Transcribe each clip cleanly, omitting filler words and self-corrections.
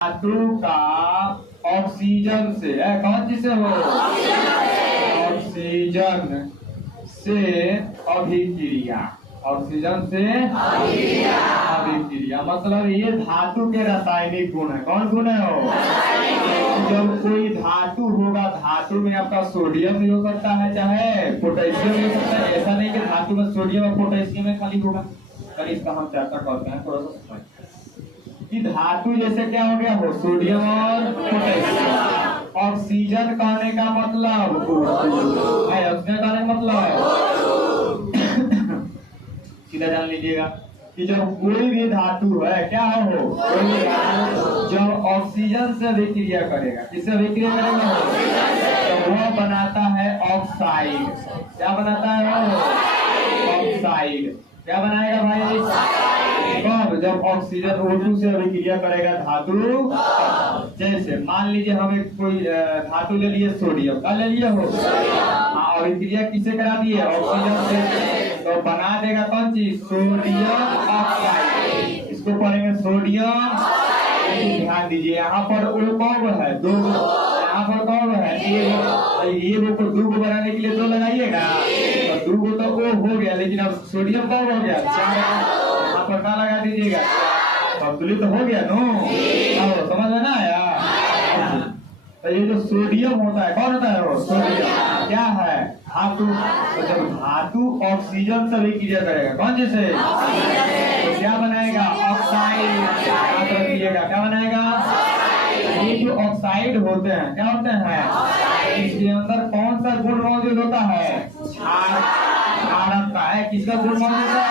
धातु का ऑक्सीजन से कौन चीज से हो? ऑक्सीजन से अभिक्रिया। ऑक्सीजन से अभिक्रिया मतलब ये धातु के रासायनिक गुण है। कौन गुण है वो? जब कोई धातु होगा, धातु में आपका सोडियम भी हो सकता है, चाहे पोटेशियम भी हो सकता है। ऐसा नहीं कि धातु में सोडियम और पोटेशियम में खाली होगा। कल इसका हम चर्चा करते हैं थोड़ा सा समझ कि धातु जैसे क्या हो गया हो, सोडियम और पोटेशियम। ऑक्सीजन कहने का मतलब ऑक्सीजन कहने का मतलब सीधा जान लीजिएगा कि जब कोई भी धातु है क्या हो, कोई भी धातु जब ऑक्सीजन से अभिक्रिया करेगा, किससे अभिक्रिया करेगा तो वो बनाता है ऑक्साइड। क्या बनाता है वो? ऑक्साइड। क्या बनाएगा भाई? कब? जब ऑक्सीजन O2 से अभिक्रिया करेगा धातु। जैसे मान लीजिए हम एक कोई धातु ले लिए, सोडियम का ले लिए हो, अभिक्रिया किसे करा दिए? ऑक्सीजन से। तो बना देगा कौन चीज? Sodium oxide. इसको पढ़ेंगे सोडियम। ध्यान दीजिए यहाँ पर O कौन है? दो। यहाँ पर कौन है? ये वो को दो को बनाने के लिए दो लगाइएगा, दो को तो O हो गया, लेकिन अब सोडियम कौन हो गया? चार। यहाँ पर क्या लगा दीजिएगा? संतुलित हो गया नो। समझ में ना आया? तो ये जो सोडियम होता है कौन होता है वो? सोडियम क्या है? धातु। तो जब धातु ऑक्सीजन से अभिक्रिया करेगा, कौन जैसे तो क्या बनाएगा? ऑक्साइड। क्या बनाएगा? ये जो ऑक्साइड होते हैं क्या होते हैं? इसके अंदर कौन सा गुण मौजूद होता है? क्षारक का है। किसका गुण मौजूद है?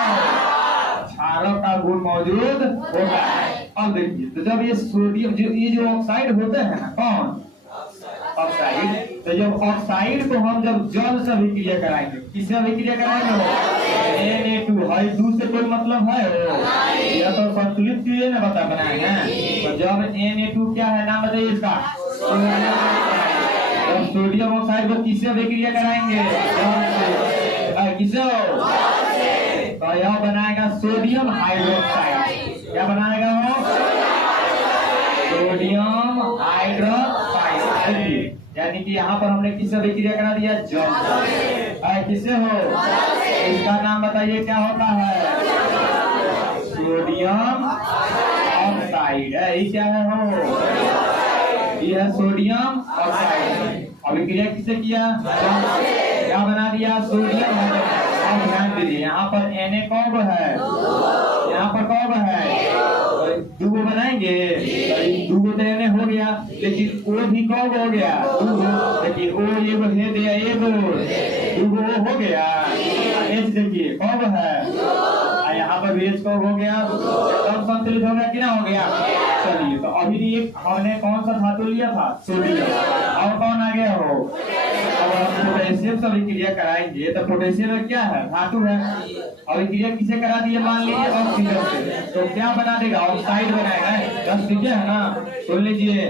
क्षारक का गुण मौजूद होता है। अब देखिए तो जब ये सोडियम ये जो ऑक्साइड होते हैं ना, कौन ऑक्साइड, तो जब ऑक्साइड को हम जब जल से अभिक्रिया कराएंगे, किससे अभिक्रिया कराएंगे? Na2। है दू से कोई मतलब है? यह तो संतुलित क्रिया ने बता बनाए हैं। तो जब Na2 क्या है, नाम बताइए इसका? जब सोडियम ऑक्साइड को किससे अभिक्रिया कराएंगे? किससे हो? तो यह बनाएगा सोडियम हाइड्रोक्साइड। क्या बनाएगा वो? Sodium hydroxide. यानी कि यहाँ पर हमने किससे अभिक्रिया करा दिया? जल। किससे हो? इसका नाम बताइए क्या होता है? Sodium oxide. ये क्या है हो? ये है सोडियम ऑक्साइड। अभिक्रिया किससे किया? क्या बना दिया? Sodium hydroxide. ध्यान दीजिए यहाँ पर Na कौन है? यहाँ पर कौन है? दो बनाएंगे, दो तो Na हो गया, लेकिन O भी कौन हो गया? दो। लेकिन O ये है दिया, ये दो O हो गया। H देखिए कौन है? यहाँ पर भी H कौन हो गया? कब संतुलित हो गया कि ना हो गया? चलिए तो अभी एक हमने कौन सा धातु लिया था? सोडियम। और कौन आ गया हो? अब हम पोटेशियम से अभिक्रिया कराएंगे तो पोटेशियम में क्या है? धातु है। अभिक्रिया किसे करा दिए? मान लीजिए ऑक्सीजन से। तो क्या बना देगा? ऑक्साइड बनाएगा। बस ठीक है ना? सुन लीजिए,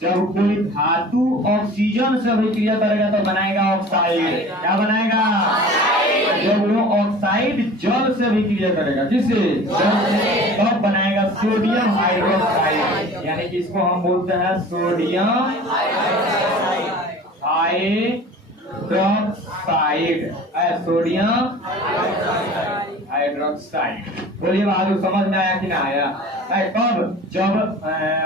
जब कोई धातु ऑक्सीजन से अभिक्रिया करेगा तो बनाएगा ऑक्साइड। क्या बनाएगा? जब वो ऑक्साइड जल से अभिक्रिया करेगा, किससे? जल से, तब बनाएगा सोडियम हाइड्रोक्साइड। यानी कि इसको हम बोलते हैं सोडियम हाइड्रोक्साइड। Sodium hydroxide. बोलिए बहादुर, समझ में आया कि ना आया? कब? जब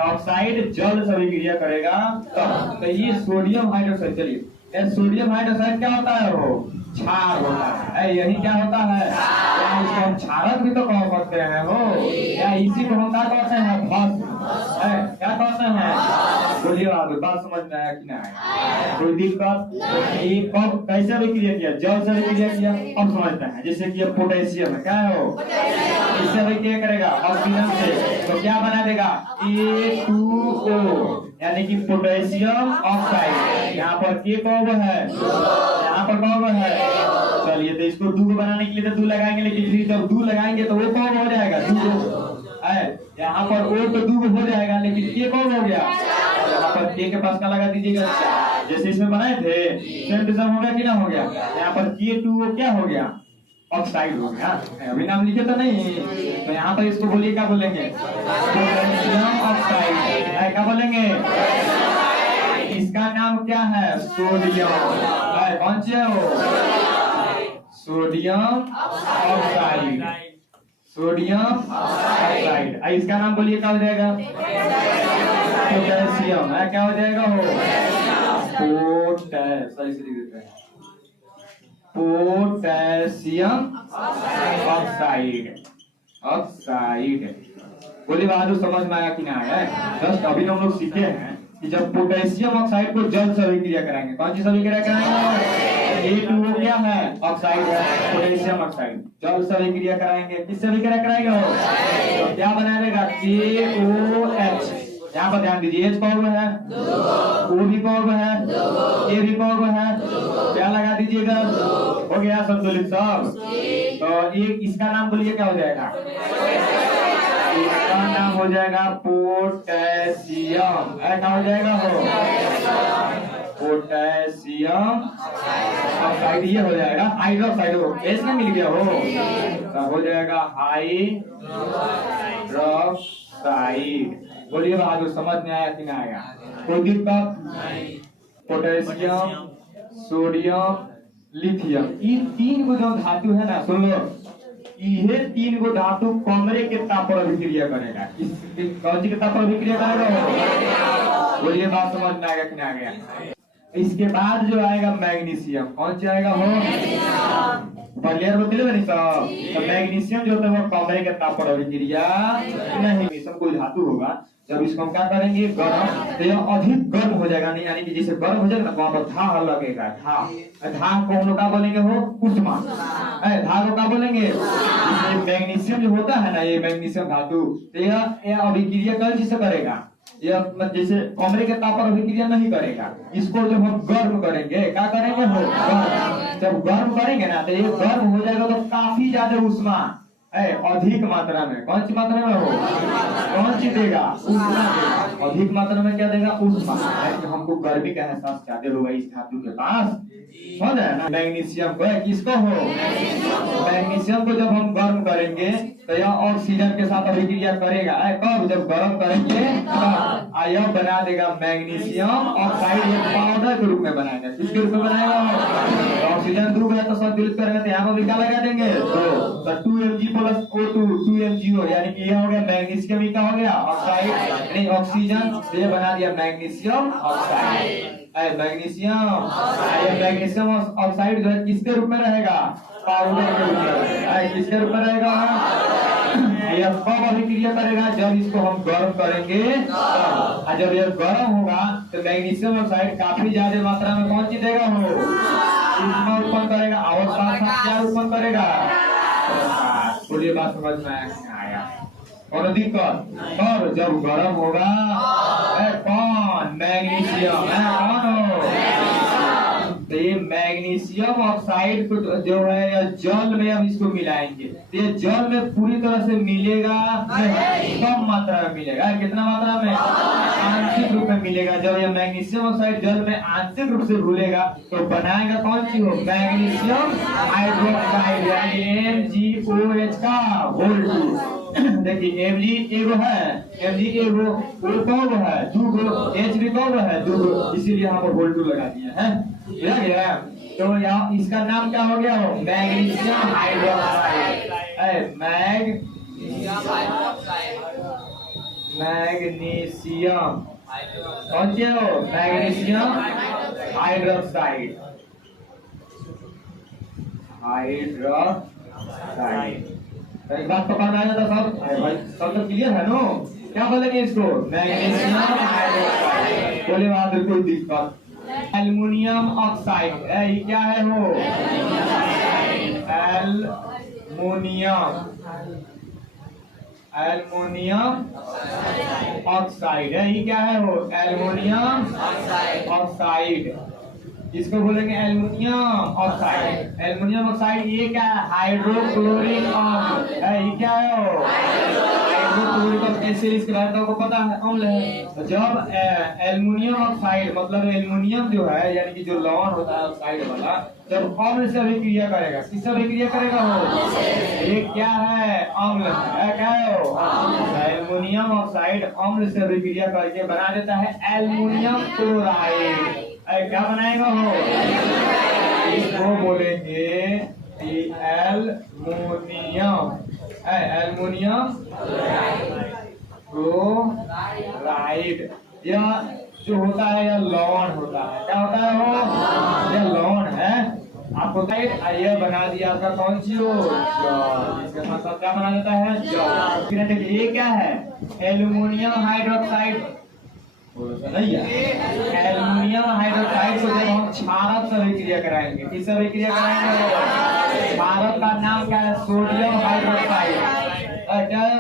ऑक्साइड जल से अभिक्रिया करेगा तब। तो ये सोडियम हाइड्रोक्साइड। चलिए सोडियम हाइड्रोक्साइड क्या होता है? वो क्षार होता है। यही क्या होता है? इसको हम क्षारक भी तो कह सकते हैं हो, या इसी को हम क्या कहते हैं? भस्म। क्या कहते हैं? बोलिए बहादुर, बात समझ में आया कि ना आया? कोई दिक्कत? ये कब कैसे अभिक्रिया किया? जल से अभिक्रिया किया। अब समझते हैं। जैसे कि पोटेशियम है, क्या है वो? इससे अभिक्रिया करेगा ऑक्सीजन से, तो क्या बना देगा? A2O। यानी कि पोटेशियम ऑक्साइड। यहाँ पर के कौन है? यहाँ पर कौन है? चलिए तो इसको दो बनाने के लिए तो दो लगाएंगे, लेकिन जब दो लगाएंगे तो वो कौन हो जाएगा? दो। यहाँ पर O तो दो हो जाएगा, लेकिन के कौन हो गया? यहाँ पर के के पास क्या लगा दीजिएगा? जैसे इसमें बनाए थे सेम टू सेम हो गया कि ना हो गया? यहाँ पर K2O क्या हो गया? ऑक्साइड हो गया। अभी नाम लिखे तो नहीं, तो यहाँ पर इसको बोलिए क्या बोलेंगे, पोटेशियम ऑक्साइड। क्या बोलेंगे, इसका नाम क्या है, सोडियम। कौन सी है वो, सोडियम ऑक्साइड, सोडियम ऑक्साइड। इसका नाम बोलिए क्या हो जाएगा, पोटेशियम। क्या हो जाएगा वो, सही से लिख देते हैं, पोटेशियम ऑक्साइड। ऑक्साइड बोलिए बहादुर, समझ में आया कि ना आया। जस्ट अभी हम लोग सीखे हैं कि जब पोटेशियम ऑक्साइड को जल से अभिक्रिया कराएंगे, कौन सी अभिक्रिया कराएंगे, H2O क्या है, ऑक्साइड है, पोटेशियम ऑक्साइड। जल से अभिक्रिया कराएंगे, किससे अभिक्रिया कराएंगे वो, तो क्या बनाएगा, KOH। यहाँ पर ध्यान दीजिए, H कौन है, O भी कौन है, A भी कौन है, क्या लगा दीजिएगा, हो गया संतुलित सब। तो ये इसका नाम बोलिए क्या हो जाएगा, इसका नाम हो जाएगा पोटेशियम। क्या हो जाएगा हो, पोटेशियम ऑक्साइड। ये हो जाएगा हाइड्रोक्साइड, हो एस में मिल गया हो, तो हो जाएगा हाइड्रोक्साइड। बोलिए बहादुर, समझ में आया कि ना आया, कोई दिक्कत। पोटेशियम, सोडियम, लिथियम, इन तीन को जो धातु है ना, सुन लो, ये तीन को धातु कमरे के ताप पर अभिक्रिया करेगा। कौन सी के ताप पर अभिक्रिया करेगा, बोलिए बात समझ में आएगा कि नहीं आ गया। इसके बाद जो आएगा मैग्नीशियम, कौन सा आएगा हो, क्लियर होती है नहीं सब। तो मैग्नीशियम जो होता है वो कमरे के ताप पर अभिक्रिया नहीं, सब कोई धातु होगा, जब इसको हम क्या करेंगे गर्म, तो यह अधिक गर्म हो जाएगा, नहीं यानी कि जैसे गर्म हो जाएगा ना, वहां पर धा लगेगा, धा को हम लोग क्या बोलेंगे हो, उष्मा। धा को क्या बोलेंगे, मैग्नीशियम जो होता है ना, ये मैग्नीशियम धातु, तो यह अभिक्रिया कल जिसे करेगा, यह जैसे कमरे के ताप पर अभिक्रिया नहीं करेगा। इसको जब हम गर्म करेंगे, क्या करेंगे हो, जब गर्म करेंगे ना, तो ये गर्म हो जाएगा तो काफी ज्यादा उष्मा अधिक मात्रा में, कौन सी मात्रा में हो, कौन सी देगा, उष्मा। अधिक मात्रा में क्या देगा, उष्मा। हमको गर्मी का एहसास ज्यादा होगा इस धातु के पास, समझ रहे ना। मैग्नीशियम को किसको हो, मैग्नीशियम को जब हम गर्म करेंगे तो यह ऑक्सीजन के साथ अभिक्रिया करेगा। कब, जब गर्म करेंगे यह बना देगा मैग्नीशियम ऑक्साइड, पाउडर के रूप में बनाएगा। किसके रूप में बनाएगा, ऑक्सीजन ग्रुप है तो संतुलित करेंगे, तो यहाँ पर क्या लगा देंगे, तो 2Mg + O2 2MgO, यानी कि ये हो गया मैग्नीशियम, क्या हो गया ऑक्साइड, यानी ऑक्सीजन, ये बना दिया मैग्नीशियम ऑक्साइड। मैग्नीशियम ऑक्साइड जो है किसके रूप में रहेगा, पाउडर के रूप में। किसके रूप में रहेगा, यह कब अभिक्रिया करेगा, जब इसको हम गर्म करेंगे। जब यह गर्म होगा तो मैग्नीशियम ऑक्साइड काफी ज्यादा मात्रा में कौन सी देगा हो, उष्मा उत्पन्न करेगा, और साथ साथ क्या उत्पन्न करेगा, बोलिए बात समझ में आया। और दिक्कत और जब गर्म होगा, कौन, मैग्नीशियम, कौन हो, तो ये मैग्नीशियम ऑक्साइड को जो है जल में हम इसको मिलाएंगे, तो ये जल में पूरी तरह से मिलेगा नहीं, कम मात्रा में मिलेगा। कितना मात्रा में, आंशिक रूप में मिलेगा। जब ये मैग्नीशियम ऑक्साइड जल में आंशिक रूप से घुलेगा तो बनाएगा कौन सी हो, मैग्नीशियम हाइड्रोक्साइड, यानी MgOH का होल। देखिए Mg एगो है, Mg एगो, O कौन है, दूगो, H भी कौन है, दूगो, इसीलिए यहाँ पर होल 2 लगा दिया है, लग गया। तो यहाँ इसका नाम क्या हो गया हो, मैग्नीशियम हाइड्रोक्साइड। मैग्नीशियम कौन सी हो, मैग्नीशियम हाइड्रोक्साइड, एक बात पकड़ में आया था सब भाई, सब तो क्लियर है नो। क्या बोलेंगे इसको, मैग्नीशियम हाइड्रोक्साइड। बोले बहादुर, कोई दिक्कत, एल्युमिनियम ऑक्साइड, ये क्या है हो, एल्युमिनियम ऑक्साइड, ये क्या है हो, एल्युमिनियम ऑक्साइड। इसको बोलेंगे एल्युमिनियम ऑक्साइड। एल्युमिनियम ऑक्साइड ये क्या है, हाइड्रोक्लोरिक अम्ल है, ये क्या है, हाइड्रोक्लोरिक एसिड इसके बारे में आपको पता है, अम्ल है। जब एल्युमिनियम ऑक्साइड मतलब एल्युमिनियम जो है यानी कि जो लवण होता है ऑक्साइड वाला, जब अम्ल से अभिक्रिया करेगा, किससे अभिक्रिया करेगा हो? ये क्या है? अम्ल है। क्या है वो? एल्युमिनियम ऑक्साइड अम्ल से अभिक्रिया करके बना देता है एल्युमिनियम क्लोराइड। क्या बनाएगा हो? इसको बोलेंगे एल्युमिनियम क्लोराइड। यह जो होता है यह लवण होता है। क्या होता है वो? यह लवण है। आपको यह बना दिया आपका कौन सी हो? इसके साथ साथ क्या बना देता है? जल। फिर देखिए ये क्या है? एल्युमिनियम हाइड्रोक्साइड नहीं है। एल्युमिनियम हाइड्रोक्साइड को जब हम क्षारक से अभिक्रिया कराएंगे, किससे अभिक्रिया कराएंगे? क्षारक का नाम क्या है? Sodium hydroxide. क्या है?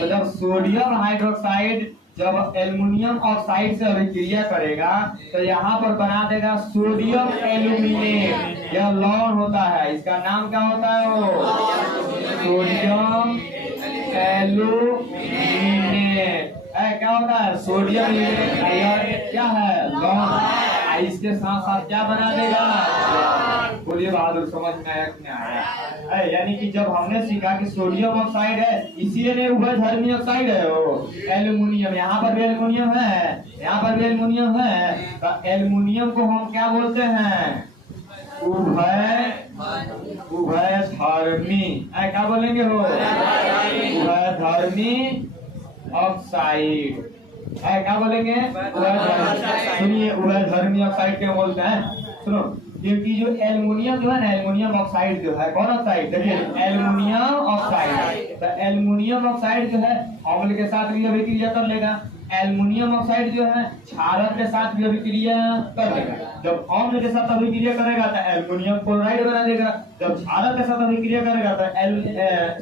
तो जब सोडियम हाइड्रोक्साइड जब एल्युमिनियम ऑक्साइड से अभिक्रिया करेगा तो यहाँ पर बना देगा सोडियम एल्यूमिनेट। यह लवण होता है, इसका नाम क्या होता है? वो सोडियम एल्यूमिनेट। क्या होता है? Sodium aluminate. क्या है? लवण। इसके साथ साथ क्या बना देगा? बोलिए बहादुर, समझ में आया कि नहीं आया? यानी कि जब हमने सीखा कि सोडियम ऑक्साइड है, इसीलिए उभयधर्मी ऑक्साइड है वो एल्युमिनियम। यहाँ पर भी एल्युमिनियम है, यहाँ पर भी एल्युमिनियम है। तो एल्युमिनियम को हम क्या बोलते हैं? उभयधर्मी। क्या बोलेंगे हो? उभयधर्मी ऑक्साइड। क्या बोलेंगे? सुनिए, उभयधर्मी ऑक्साइड क्या बोलते हैं? सुनो, क्योंकि जो एल्युमिनियम जो है ना, एल्युमिनियम ऑक्साइड जो है, कौन ऑक्साइड? देखिए एल्युमिनियम ऑक्साइड। तो एल्युमिनियम ऑक्साइड जो है अम्ल के साथ भी अभिक्रिया कर लेगा। एल्युमिनियम ऑक्साइड जो है क्षारक के साथ भी अभिक्रिया कर लेगा। जब अम्ल के साथ अभिक्रिया करेगा तो एल्युमिनियम क्लोराइड बना देगा। जब क्षारक के साथ अभिक्रिया करेगा तो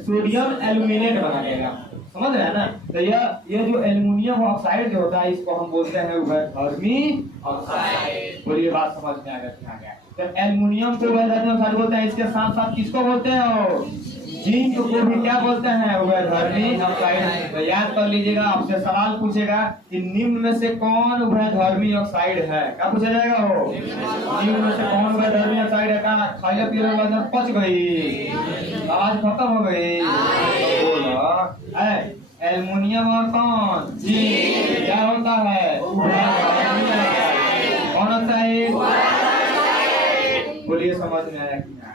सोडियम एल्यूमिनेट बना देगा। समझ रहे हैं ना? तो ये जो एल्युमिनियम ऑक्साइड जो होता है इसको हम बोलते हैं उभयधर्मी ऑक्साइड। बोलिए बात समझ में आ गया? तो एल्युमिनियम को उभयधर्मी ऑक्साइड बोलते हैं। इसके साथ साथ किसको बोलते हैं? जिंक को भी क्या बोलते हैं? उभयधर्मी ऑक्साइड। तो याद कर लीजिएगा, आपसे सवाल पूछेगा कि निम्न में से कौन उभयधर्मी ऑक्साइड है? क्या पूछा जाएगा? हो निम्न में से कौन उभयधर्मी ऑक्साइड है? क्या खाइए पिए वाला पच गई, आवाज खत्म हो गई? एल्युमिनियम और कौन? जिंक। क्या होता है? कौन ऑक्साइड? बोलिए समझ में आया कि नहीं?